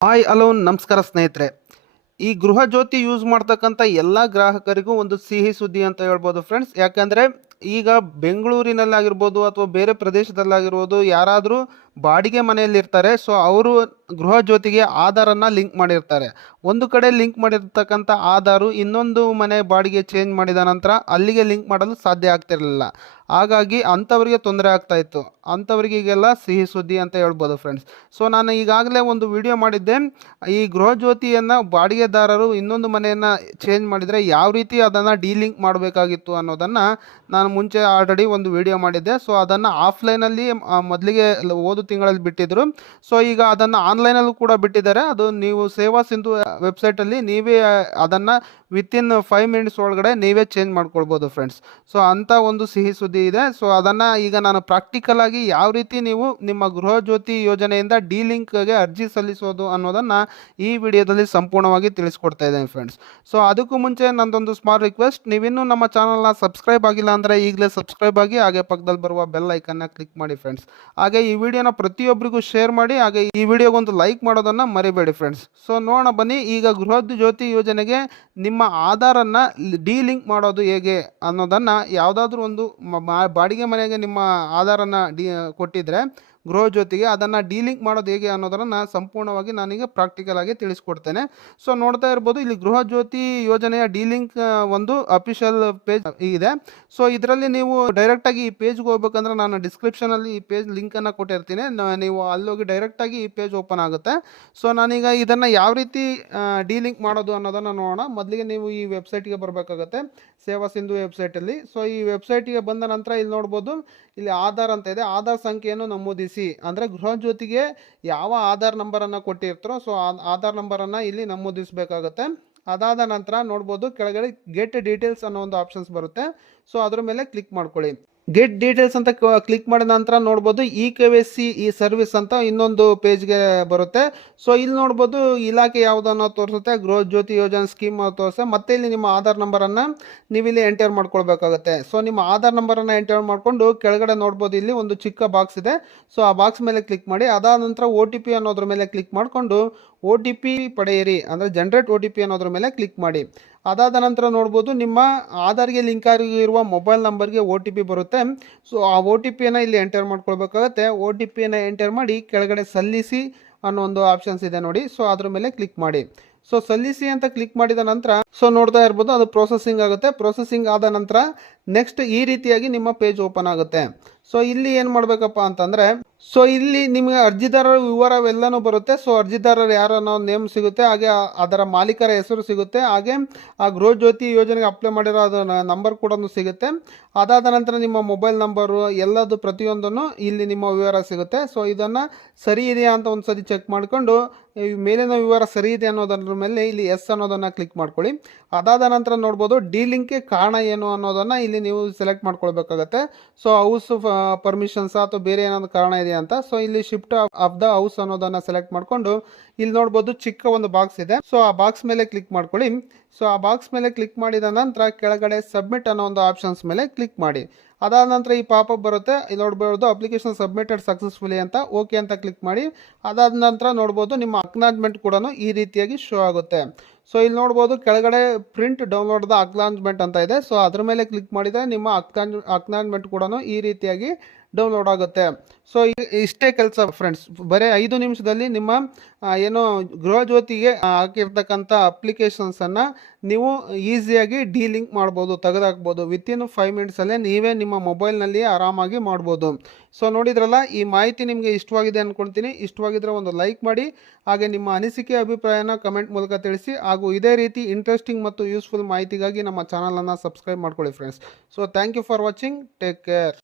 Hi alone ನಮಸ್ಕಾರ ಸ್ನೇಹಿತರೆ. ಈ ಗೃಹ ಜ್ಯೋತಿ ಯೂಸ್ ಮಾಡ್ತಕ್ಕಂಥ ಎಲ್ಲ ಗ್ರಾಹಕರಿಗೂ ಒಂದು ಸಿಹಿ ಸುದ್ದಿ ಅಂತ ಹೇಳ್ಬೋದು ಫ್ರೆಂಡ್ಸ್ ಯಾಕಂದರೆ ಈಗ ಬೆಂಗಳೂರಿನಲ್ಲಾಗಿರ್ಬೋದು ಅಥವಾ ಬೇರೆ ಪ್ರದೇಶದಲ್ಲಾಗಿರ್ಬೋದು, ಯಾರಾದರೂ ಬಾಡಿಗೆ ಮನೆಯಲ್ಲಿರ್ತಾರೆ. ಸೊ ಅವರು ಗೃಹ ಜ್ಯೋತಿಗೆ ಆಧಾರನ್ನು ಲಿಂಕ್ ಮಾಡಿರ್ತಾರೆ. ಒಂದು ಕಡೆ ಲಿಂಕ್ ಮಾಡಿರ್ತಕ್ಕಂಥ ಆಧಾರು ಇನ್ನೊಂದು ಮನೆ ಬಾಡಿಗೆ ಚೇಂಜ್ ಮಾಡಿದ ನಂತರ ಅಲ್ಲಿಗೆ ಲಿಂಕ್ ಮಾಡಲು ಸಾಧ್ಯ ಆಗ್ತಿರಲಿಲ್ಲ. ಹಾಗಾಗಿ ಅಂಥವರಿಗೆ ತೊಂದರೆ ಆಗ್ತಾ ಇತ್ತು. ಅಂಥವರಿಗೆಲ್ಲ ಸಿಹಿ ಸುದ್ದಿ ಅಂತ ಹೇಳ್ಬೋದು ಫ್ರೆಂಡ್ಸ್ ಸೊ ನಾನು ಈಗಾಗಲೇ ಒಂದು ವಿಡಿಯೋ ಮಾಡಿದ್ದೆ. ಈ ಗೃಹ ಜ್ಯೋತಿಯನ್ನು ಬಾಡಿಗೆದಾರರು ಇನ್ನೊಂದು ಮನೆಯನ್ನು ಚೇಂಜ್ ಮಾಡಿದರೆ ಯಾವ ರೀತಿ ಅದನ್ನು ಡೀಲಿಂಕ್ ಮಾಡಬೇಕಾಗಿತ್ತು ಅನ್ನೋದನ್ನು ನಾನು ಮುಂಚೆ ಆಲ್ರೆಡಿ ಒಂದು ವಿಡಿಯೋ ಮಾಡಿದ್ದೆ. ಸೊ ಅದನ್ನು ಆಫ್ಲೈನಲ್ಲಿ ಮೊದಲಿಗೆ ಓದು ತಿಂಗಳಲ್ಲಿ ಬಿಟ್ಟಿದ್ದರು ಸೊ ಈಗ ಅದನ್ನು ಆನ್ಲೈನಲ್ಲೂ ಕೂಡ ಬಿಟ್ಟಿದ್ದಾರೆ. ಅದು ನೀವು ಸೇವಾ ಸಿಂಧು ವೆಬ್ಸೈಟಲ್ಲಿ ನೀವೇ ಅದನ್ನು ವಿತಿನ್ ಫೈವ್ ಮಿನಿಟ್ಸ್ ಒಳಗಡೆ ನೀವೇ ಚೇಂಜ್ ಮಾಡ್ಕೊಳ್ಬೋದು ಫ್ರೆಂಡ್ಸ್ ಸೊ ಅಂಥ ಒಂದು ಸಿಹಿ ಸುದ್ದಿ ಇದೆ. ಸೊ ಅದನ್ನು ಈಗ ನಾನು ಪ್ರಾಕ್ಟಿಕಲ್ ಆಗಿ ಯಾವ ರೀತಿ ನೀವು ನಿಮ್ಮ ಗೃಹ ಜ್ಯೋತಿ ಯೋಜನೆಯಿಂದ ಡಿ ಲಿಂಕ್ಗೆ ಅರ್ಜಿ ಸಲ್ಲಿಸೋದು ಅನ್ನೋದನ್ನು ಈ ವಿಡಿಯೋದಲ್ಲಿ ಸಂಪೂರ್ಣವಾಗಿ ತಿಳಿಸ್ಕೊಡ್ತಾ ಇದ್ದೇನೆ ಫ್ರೆಂಡ್ಸ್ ಸೊ ಅದಕ್ಕೂ ಮುಂಚೆ ನಂದೊಂದು ಸ್ಮಾಲ್ ರಿಕ್ವೆಸ್ಟ್ ನೀವಿನ್ನೂ ನಮ್ಮ ಚಾನಲ್ನ ಸಬ್ಸ್ಕ್ರೈಬ್ ಆಗಿಲ್ಲ ಅಂದರೆ ಈಗಲೇ ಸಬ್ಸ್ಕ್ರೈಬ್ ಆಗಿ ಹಾಗೆ ಪಕ್ಕದಲ್ಲಿ ಬರುವ ಬೆಲ್ ಐಕನ್ನ ಕ್ಲಿಕ್ ಮಾಡಿ ಫ್ರೆಂಡ್ಸ್ ಹಾಗೆ ಈ ವಿಡಿಯೋನ ಪ್ರತಿಯೊಬ್ಬರಿಗೂ ಶೇರ್ ಮಾಡಿ, ಹಾಗೆ ಈ ವಿಡಿಯೋಗೊಂದು ಲೈಕ್ ಮಾಡೋದನ್ನು ಮರಿಬೇಡಿ ಫ್ರೆಂಡ್ಸ್ ಸೊ ನೋಡೋಣ, ಬನ್ನಿ. ಈಗ ಗೃಹ ಜ್ಯೋತಿ ಯೋಜನೆಗೆ ನಿಮ್ಮ ಆಧಾರನ್ನು ಡಿ ಲಿಂಕ್ ಮಾಡೋದು ಹೇಗೆ ಅನ್ನೋದನ್ನು ಯಾವುದಾದ್ರೂ ಒಂದು ಬಾಡಿಗೆ ಮನೆಗೆ ನಿಮ್ಮ ಆಧಾರನ್ನು ಡಿ ಕೊಟ್ಟಿದ್ದರೆ ಗೃಹ ಜೊತೆಗೆ ಅದನ್ನು ಡೀಲಿಂಗ್ ಮಾಡೋದು ಹೇಗೆ ಅನ್ನೋದನ್ನು ಸಂಪೂರ್ಣವಾಗಿ ನಾನೀಗ ಪ್ರಾಕ್ಟಿಕಲ್ ಆಗಿ ತಿಳಿಸ್ಕೊಡ್ತೇನೆ. ಸೊ ನೋಡ್ತಾ ಇರ್ಬೋದು, ಇಲ್ಲಿ ಗೃಹ ಜ್ಯೋತಿ ಯೋಜನೆಯ ಡೀಲಿಂಕ್ ಒಂದು ಅಫಿಷಿಯಲ್ ಪೇಜ್ ಇದೆ. ಸೊ ಇದರಲ್ಲಿ ನೀವು ಡೈರೆಕ್ಟಾಗಿ ಈ ಪೇಜ್ಗೆ ಹೋಗ್ಬೇಕಂದ್ರೆ ನಾನು ಡಿಸ್ಕ್ರಿಪ್ಷನಲ್ಲಿ ಈ ಪೇಜ್ ಲಿಂಕನ್ನು ಕೊಟ್ಟಿರ್ತೀನಿ. ನೀವು ಅಲ್ಲೋಗಿ ಡೈರೆಕ್ಟಾಗಿ ಈ ಪೇಜ್ ಓಪನ್ ಆಗುತ್ತೆ. ಸೊ ನಾನೀಗ ಇದನ್ನು ಯಾವ ರೀತಿ ಡೀಲಿಂಕ್ ಮಾಡೋದು ಅನ್ನೋದನ್ನು ನೋಡೋಣ. ಮೊದಲಿಗೆ ನೀವು ಈ ವೆಬ್ಸೈಟ್ಗೆ ಬರಬೇಕಾಗತ್ತೆ, ಸೇವಾ ಸಿಂಧು ವೆಬ್ಸೈಟಲ್ಲಿ ಸೊ ಈ ವೆಬ್ಸೈಟಿಗೆ ಬಂದ ನಂತರ ಇಲ್ಲಿ ನೋಡ್ಬೋದು ಇಲ್ಲಿ ಆಧಾರ್ ಅಂತ ಇದೆ. ಆಧಾರ್ ಸಂಖ್ಯೆಯನ್ನು ನಮೂದಿಸಿ. ಅಂದರೆ ಗೃಹ ಜ್ಯೋತಿಗೆ ಯಾವ ಆಧಾರ್ ನಂಬರನ್ನು ಕೊಟ್ಟಿರ್ತಾರೋ ಸೊ ಆಧಾರ್ ನಂಬರನ್ನು ಇಲ್ಲಿ ನಮೂದಿಸಬೇಕಾಗುತ್ತೆ. ಅದಾದ ನಂತರ ನೋಡ್ಬೋದು ಕೆಳಗಡೆ ಗೆಟ್ ಡೀಟೇಲ್ಸ್ ಅನ್ನೋ ಒಂದು ಆಪ್ಷನ್ಸ್ ಬರುತ್ತೆ. ಸೊ ಅದ್ರ ಮೇಲೆ ಕ್ಲಿಕ್ ಮಾಡ್ಕೊಳ್ಳಿ. ಗೆಟ್ ಡೀಟೇಲ್ಸ್ ಅಂತ ಕ್ಲಿಕ್ ಮಾಡಿದ ನಂತರ ನೋಡ್ಬೋದು ಇ ಕೆ ವೈ ಸಿ, ಈ ಸರ್ವಿಸ್ ಅಂತ ಇನ್ನೊಂದು ಪೇಜ್ಗೆ ಬರುತ್ತೆ. ಸೊ ಇಲ್ಲಿ ನೋಡ್ಬೋದು ಇಲಾಖೆ ಯಾವುದನ್ನು ತೋರಿಸುತ್ತೆ? ಗೃಹ ಜ್ಯೋತಿ ಯೋಜನಾ ಸ್ಕೀಮ್ ತೋರಿಸುತ್ತೆ ಮತ್ತೆ ಇಲ್ಲಿ ನಿಮ್ಮ ಆಧಾರ್ ನಂಬರನ್ನು ನೀವಿಲ್ಲಿ ಎಂಟರ್ ಮಾಡ್ಕೊಳ್ಬೇಕಾಗುತ್ತೆ. ಸೊ ನಿಮ್ಮ ಆಧಾರ್ ನಂಬರನ್ನು ಎಂಟರ್ ಮಾಡಿಕೊಂಡು ಕೆಳಗಡೆ ನೋಡ್ಬೋದು ಇಲ್ಲಿ ಒಂದು ಚಿಕ್ಕ ಬಾಕ್ಸ್ ಇದೆ. ಸೊ ಆ ಬಾಕ್ಸ್ ಮೇಲೆ ಕ್ಲಿಕ್ ಮಾಡಿ, ಅದಾದ ನಂತರ ಒ ಟಿ ಪಿ ಅನ್ನೋದ್ರ ಮೇಲೆ ಕ್ಲಿಕ್ ಮಾಡಿಕೊಂಡು ಒ ಟಿ ಪಿ ಪಡೆಯಿರಿ. ಅಂದರೆ ಜನ್ರೇಟ್ ಒ ಟಿ ಪಿ ಅನ್ನೋದ್ರ ಮೇಲೆ ಕ್ಲಿಕ್ ಮಾಡಿ. ಅದಾದ ನಂತರ ನೋಡ್ಬೋದು ನಿಮ್ಮ ಆಧಾರ್ಗೆ ಲಿಂಕ್ ಆಗಿರುವ ಮೊಬೈಲ್ ನಂಬರ್ಗೆ ಒ ಟಿ ಪಿ ಬರುತ್ತೆ. ಸೊ, ಆ ಒ ಟಿ ಪಿಯನ್ನು ಇಲ್ಲಿ ಎಂಟರ್ ಮಾಡ್ಕೊಳ್ಬೇಕಾಗತ್ತೆ. ಒ ಟಿ ಪಿಯನ್ನು ಎಂಟರ್ ಮಾಡಿ ಕೆಳಗಡೆ ಸಲ್ಲಿಸಿ ಅನ್ನೋ ಒಂದು ಆಪ್ಷನ್ಸ್ ಇದೆ ನೋಡಿ. ಸೊ, ಅದ್ರ ಮೇಲೆ ಕ್ಲಿಕ್ ಮಾಡಿ. ಸೊ ಸಲ್ಲಿಸಿ ಅಂತ ಕ್ಲಿಕ್ ಮಾಡಿದ ನಂತರ ಸೊ ನೋಡ್ತಾ ಇರ್ಬೋದು ಅದು ಪ್ರೊಸೆಸಿಂಗ್ ಆಗುತ್ತೆ. ಪ್ರೊಸೆಸಿಂಗ್ ಆದ ನಂತರ ನೆಕ್ಸ್ಟ್ ಈ ರೀತಿಯಾಗಿ ನಿಮ್ಮ ಪೇಜ್ ಓಪನ್ ಆಗುತ್ತೆ. ಸೊ ಇಲ್ಲಿ ಏನು ಮಾಡಬೇಕಪ್ಪ ಅಂತಂದರೆ ಸೊ ಇಲ್ಲಿ ನಿಮಗೆ ಅರ್ಜಿದಾರರ ವಿವರವೆಲ್ಲನೂ ಬರುತ್ತೆ. ಸೊ ಅರ್ಜಿದಾರರು ಯಾರು ಅನ್ನೋ ನೇಮ್ ಸಿಗುತ್ತೆ, ಹಾಗೆ ಅದರ ಮಾಲೀಕರ ಹೆಸರು ಸಿಗುತ್ತೆ, ಹಾಗೆ ಆ ಗೃಹ ಜ್ಯೋತಿ ಯೋಜನೆಗೆ ಅಪ್ಲೈ ಮಾಡಿರೋ ಅದರ ನಂಬರ್ ಕೂಡ ಸಿಗುತ್ತೆ. ಅದಾದ ನಂತರ ನಿಮ್ಮ ಮೊಬೈಲ್ ನಂಬರು ಎಲ್ಲದು ಪ್ರತಿಯೊಂದನ್ನು ಇಲ್ಲಿ ನಿಮ್ಮ ವಿವರ ಸಿಗುತ್ತೆ. ಸೊ ಇದನ್ನು ಸರಿ ಇದೆಯಾ ಅಂತ ಒಂದು ಸರಿ ಚೆಕ್ ಮಾಡಿಕೊಂಡು ಮೇಲಿನ ವಿವರ ಸರಿ ಇದೆ ಅನ್ನೋದರ ಮೇಲೆ ಇಲ್ಲಿ ಎಸ್ ಅನ್ನೋದನ್ನು ಕ್ಲಿಕ್ ಮಾಡ್ಕೊಳ್ಳಿ. ಅದಾದ ನಂತರ ನೋಡ್ಬೋದು ಡಿಲಿಂಕ್ಗೆ ಕಾರಣ ಏನು ಅನ್ನೋದನ್ನು ಇಲ್ಲಿ ನೀವು ಸೆಲೆಕ್ಟ್ ಮಾಡ್ಕೊಳ್ಬೇಕಾಗತ್ತೆ. ಸೊ ಹೌಸ್ ಪರ್ಮಿಷನ್ಸ್ ಅಥವಾ ಬೇರೆ ಏನಾದ್ರು ಕಾರಣ ಇದೆ ಅಂತ. ಸೊ ಇಲ್ಲಿ ಶಿಫ್ಟ್ ಆಫ್ ದ ಹೌಸ್ ಅನ್ನೋದನ್ನು ಸೆಲೆಕ್ಟ್ ಮಾಡಿಕೊಂಡು ಇಲ್ಲಿ ನೋಡ್ಬೋದು ಚಿಕ್ಕ ಒಂದು ಬಾಕ್ಸ್ ಇದೆ. ಸೊ ಆ ಬಾಕ್ಸ್ ಮೇಲೆ ಕ್ಲಿಕ್ ಮಾಡ್ಕೊಳ್ಳಿ. ಸೊ ಆ ಬಾಕ್ಸ್ ಮೇಲೆ ಕ್ಲಿಕ್ ಮಾಡಿದ ನಂತರ ಕೆಳಗಡೆ ಸಬ್ಮಿಟ್ ಅನ್ನೋ ಒಂದು ಆಪ್ಷನ್ಸ್ ಮೇಲೆ ಕ್ಲಿಕ್ ಮಾಡಿ. ಅದಾದ ನಂತರ ಈ ಪಾಪಪ್ ಬರುತ್ತೆ. ಇಲ್ಲಿ ನೋಡ್ಬೋದು ಅಪ್ಲಿಕೇಶನ್ ಸಬ್ಮಿಟೆಡ್ ಸಕ್ಸಸ್ಫುಲಿ ಅಂತ. ಓಕೆ ಅಂತ ಕ್ಲಿಕ್ ಮಾಡಿ, ಅದಾದ ನಂತರ ನೋಡ್ಬೋದು, ನಿಮ್ಮ ಅಕ್ನಾಜ್ಮೆಂಟ್ ಕೂಡ ಈ ರೀತಿಯಾಗಿ ಶೋ ಆಗುತ್ತೆ. ಸೊ ಇಲ್ಲಿ ನೋಡ್ಬೋದು ಕೆಳಗಡೆ ಪ್ರಿಂಟ್ ಡೌನ್ಲೋಡ್ ದ ಅಕ್ನಾಲಜ್ಮೆಂಟ್ ಅಂತ ಇದೆ. ಸೊ ಅದ್ರ ಮೇಲೆ ಕ್ಲಿಕ್ ಮಾಡಿದರೆ ನಿಮ್ಮ ಅಕ್ನಾಜ್ ಅಕ್ನಾಜ್ಮೆಂಟ್ ಕೂಡ ಈ ರೀತಿಯಾಗಿ ಡೌನ್ಲೋಡ್ ಆಗುತ್ತೆ. ಸೊ ಇಷ್ಟೇ ಕೆಲಸ ಫ್ರೆಂಡ್ಸ್ ಬರೀ ಐದು ನಿಮಿಷದಲ್ಲಿ ನಿಮ್ಮ ಏನು ಗೃಹ ಜ್ಯೋತಿಗೆ ಆ, ಹಾಕಿರ್ತಕ್ಕಂಥ ಅಪ್ಲಿಕೇಶನ್ಸನ್ನು ನೀವು ಈಸಿಯಾಗಿ ಡೀಲಿಂಕ್ ಮಾಡ್ಬೋದು ತೆಗೆದಾಕ್ಬೋದು. ವಿತಿನ್ ಫೈವ್ ಮಿನಿಟ್ಸಲ್ಲೇ ನೀವೇ ನಿಮ್ಮ ಮೊಬೈಲ್ನಲ್ಲಿ ಆರಾಮಾಗಿ ಮಾಡ್ಬೋದು. ಸೊ ನೋಡಿದ್ರಲ್ಲ, ಈ ಮಾಹಿತಿ ನಿಮಗೆ ಇಷ್ಟವಾಗಿದೆ ಅಂದ್ಕೊಳ್ತೀನಿ ಇಷ್ಟವಾಗಿದ್ರೆ ಒಂದು ಲೈಕ್ ಮಾಡಿ, ಹಾಗೆ ನಿಮ್ಮ ಅನಿಸಿಕೆ, ಅಭಿಪ್ರಾಯನ ಕಮೆಂಟ್ ಮೂಲಕ ತಿಳಿಸಿ, ಹಾಗೂ ಇದೇ ರೀತಿ ಇಂಟ್ರೆಸ್ಟಿಂಗ್ ಮತ್ತು ಯೂಸ್ಫುಲ್ ಮಾಹಿತಿಗಾಗಿ ನಮ್ಮ ಚಾನಲನ್ನು ಸಬ್ಸ್ಕ್ರೈಬ್ ಮಾಡ್ಕೊಳ್ಳಿ friends so thank you for watching take care